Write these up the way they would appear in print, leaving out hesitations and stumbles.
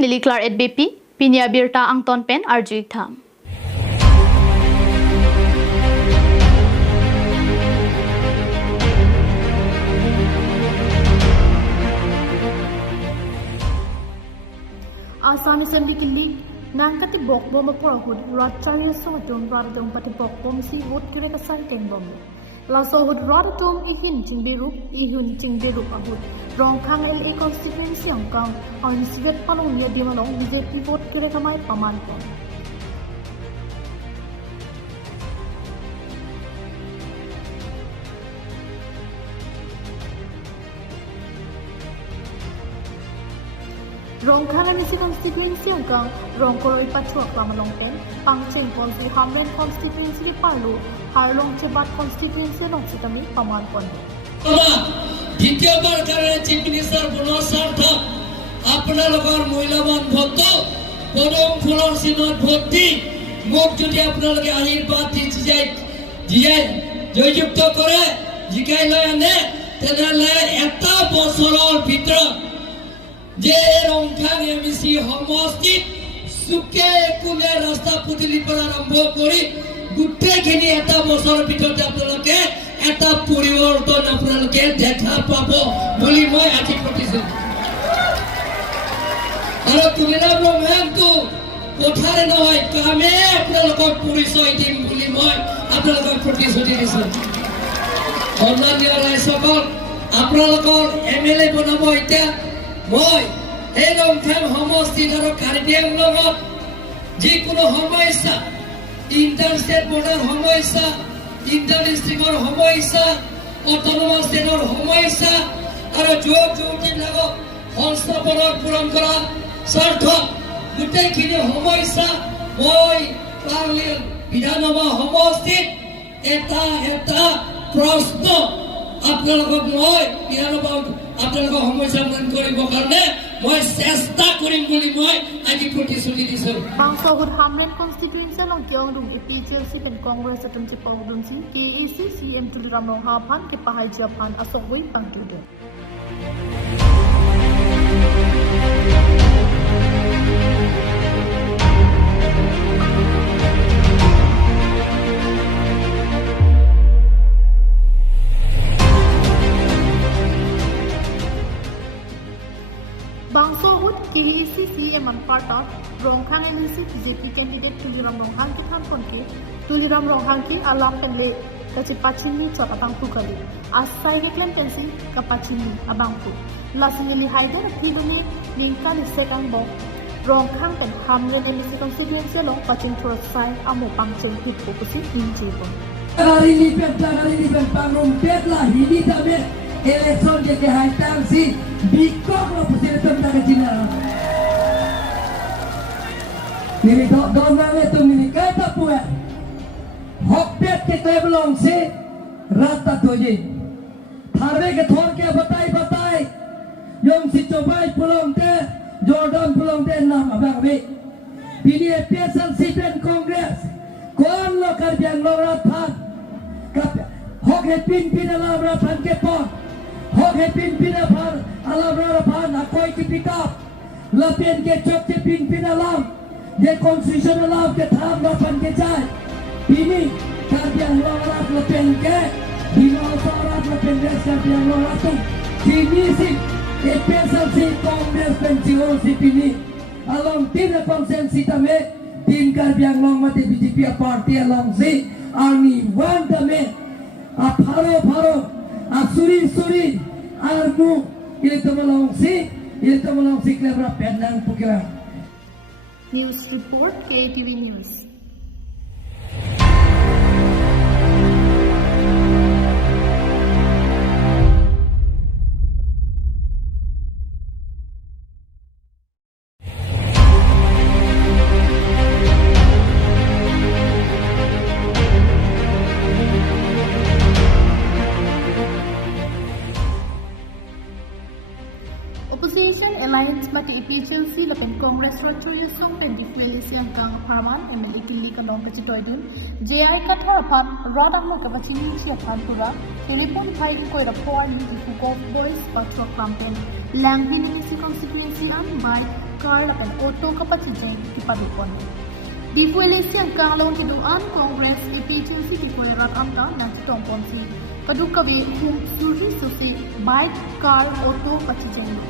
niliklar at BP, pinya birta ang tonpen arjuik tham. Asami sandi kili ngangkati bok bom porhud racharya sohtum radum pati bok bom si hud kire kasai teng bom la sohud radum ihin chingbiru ihun chingbiru ahud rongkhang LA constituency angkang on sivet palong ya dimalong BJP vote kire kamai paman ko Rongkhang ni si constituency angkang rongkoroi pachuak pamalong pen pangcheng konsi hamren constituency ni parlo harlong chebat constituency long sitami paman pon দ্বিতীয়বার কারণে chief minister বনস্বার্থ আপনার মূল্যবান vote পরম ফুলৰ চিনত vote দি মোক যদি আপোনালোকে আশীৰ্বাদ দি জয়যুক্ত কৰে জিকাই লৈ আনে তেনেহ'লে এটা বছৰৰ ভিতৰত যে ৰংখাং এমচি সমষ্টিত সুকে কোনে ৰাস্তা পদূলিৰ পৰা আৰম্ভ কৰি গোটেইখিনি এটা বছৰৰ ভিতৰতে আপোনালোকে এটা পৰিৱৰ্তন আপোনালোকে দেখা পাব বুলি মই আজি প্ৰতিশ্ৰুতি আৰু তুলিনা ব্ৰহ্মাণ্ডটো কথাৰে নহয় কামে আপোনালোকক পৰিচয় দিম বুলি মই আপোনালোকক প্ৰতিশ্ৰুতি দিছোঁ সন্মানীয় ৰাইজসকল আপোনালোকৰ MLA বনাব এতিয়া মই এই ৰংখাং সমষ্টিত আৰু কাৰ্বি আংলঙত যিকোনো সমস্যা ইণ্টাৰষ্টেট বৰ্ডাৰ সমস্যা ইণ্টাৰ ডিষ্ট্ৰিক্টৰ সমস্যা অট'নমাছ ষ্টেটৰ সমস্যা আৰু যুৱক-যুৱতীবিলাকক সংস্থাপনৰ পূৰণ কৰা স্বাৰ্থত গোটেইখিনি সমস্যা মই বিধানসভা সমষ্টিত এটা প্ৰশ্ন আপোনালোকক মই বিধানসভাত আপোনালোকৰ সমস্যা সমাধান কৰিবৰ কাৰণে মই চেষ্টা কৰিম বুলি মই আজি প্ৰতিশ্ৰুতি দিছোঁ Bangsohud Hamren constituency long kyong dung PCLC pen Congress atam si Pawdun si KAC CM Tuliram Long Hapan ke Pahai Japan asokoi pangtude Bangsohud KAC CM Anparta Rongkhang LC BJP candidate Tuliram Ronghang ki tham konke Tuliram Ronghang ki alam penle kachi pachini chota tangpu kali asai ke klem pensi ka pachini abangpu lasingili haider thiduni ningka ni sekang bo Rongkhang pen Hamren LC constituency long pachin thor sai amo pangcheng hit pokusi inji bon Hari ni pangrom petla hini tabe election je hai tang si bikok lo presiden tak Cina Nini don name tu nini kata puas hokpet ke tu belong se rata tuji tharve ke thor ke batai yom si cobai pulang te Jordan pulang te nam abang be bini pesan si pen Congress kon lo karbian lo rathan hok he pin alam rathan ke pon hok he pin alam rathan akoi ki pikap lapen ke chok ke pin alam ये constitution लाभ के थाम न बन के जाए पीनी कार्बियां लोरात लपेन के दिमाग लपेन के कार्बियां लोरात तुम पीनी सी एपीएसएल सी कांग्रेस पेंसिओ सी पीनी along तीन कंसेंसी तमे तीन कार्बियां लोग मते बीजेपी पार्टी along सी आर्मी वन तमे फारो सुरी आर्मू ये तमलों सी क्लेबरा पेनंग पुकेरा News Report KATV News Opposition Alliance mati PCLC lapen Congress Rotary Song pen difweli siang kang Parman MLA Kili Kalong Kachitoidun JI kata pan radang lo kapacini cia pan pura telepon pai koi rapor ni di golf boys patrol campaign lang binisi constituency an by car lapan auto kapacini di padupon di fuelesi ang kalong kiduan Congress efficiency di kulerat amta nan sitong ponsi kadukawi hum suri susi bike car auto kapacini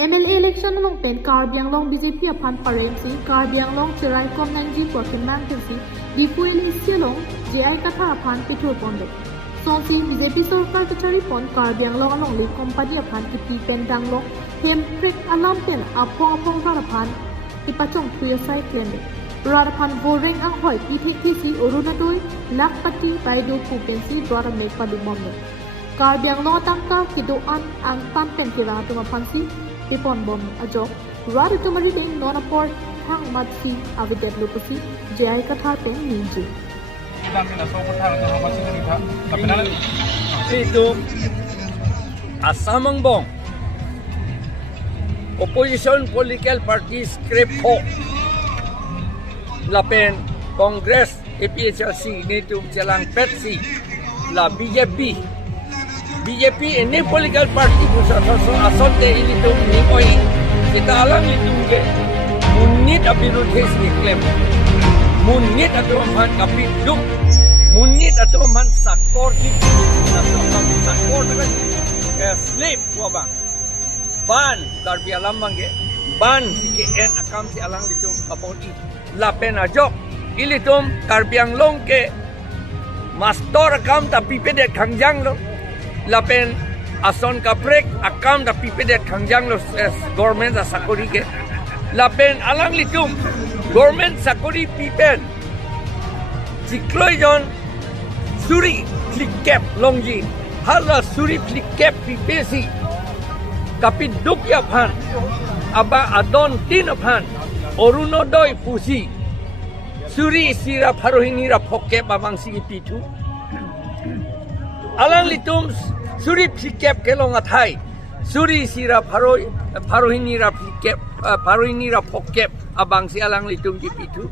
MLA election long pen Karbiang long BJP apan parem si Karbiang long cerai kom nanji perkembangan tensi di fueli silong JI kata apan petrol pondo sonsi BJP sarkar kecari pon Karbiang long along li kompani apan kipi pendang long hem prek alam pen apong harapan ipacong tuya sai klende Rarapan goreng ang hoy PTTC urunadoi lakpati baido kupensi dwara mek padumomno Karbiang long tangka kidoan ang tampen kira tumapansi Ipon bom ajo rari tumari ding nona port hang matsi avidet lupusi jai kathar pen ninji itu asamang bong opposition political parties script ho lapen Congress APHLC itu jalan petsi la BJP ini political party pusat asal te ini tu ni oi kita alam itu ke munit apiru tes ni claim munit atau man kapit duk munit atau man sakor ni atau man sakor dengan slip wabang ban karbi alam mangge ban ke en akam si alang itu kapoti lapen ajok ilitum karbiang long ke mastor akam tapi pede kangjang lo lapen ason kaprek akam da pipedet kangjang lo government sa sakori ke lapen alang litum government sakori pipen cikloijon suri klikep longji hala suri klikep pipesi kapit dukya phan aba adon tin phan orunodoi pusi suri sira pharohini ra phokke babangsi pitu alang litum suri plikep kelong athai suri sira pharohini ra plikep pharohini ra phokep abang si alang litum ji pitu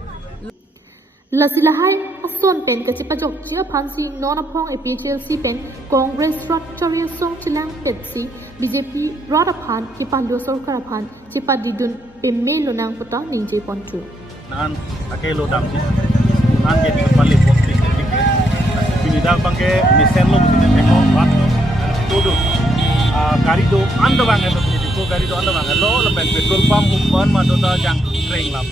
Lasilahai ason pen kacipajok chia phansi nona phong APHLC pen Congress structure song chilang petsi BJP radaphan kipandu sarkar phan chipadidun pemmelo nang puta ninje pontu nan akelo damji nan get kepali posti ketika Binidak bangke misen lo bisine teko wat todo gari do anda banget to ko gari do anda banget lo lepen petrol pump umpan madota jang train lap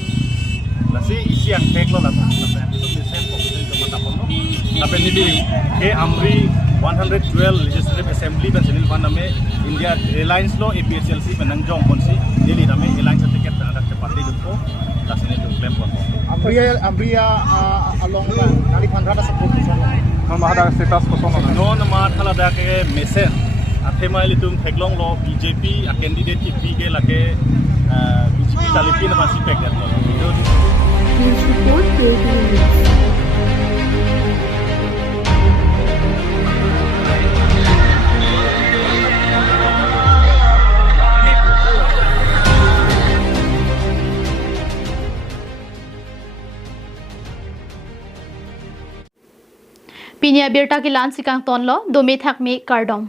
lasi isi yang tek lo lap itu misen ko ke mata pono tapi ni ke amri 112 legislative assembly dan senil paname India Airlines lo APHLC penangjong konsi dili name airlines tiket ada cepat di ko lasi ni to claim ko amria along kali pandrada sebut ada status kosong non mat halada ke mesen athema litum theklong lo BJP a candidate ki pige lage BJP talipin masi pek lo news report Pinya birta ki lan sikang tonlo domi thak mi kardom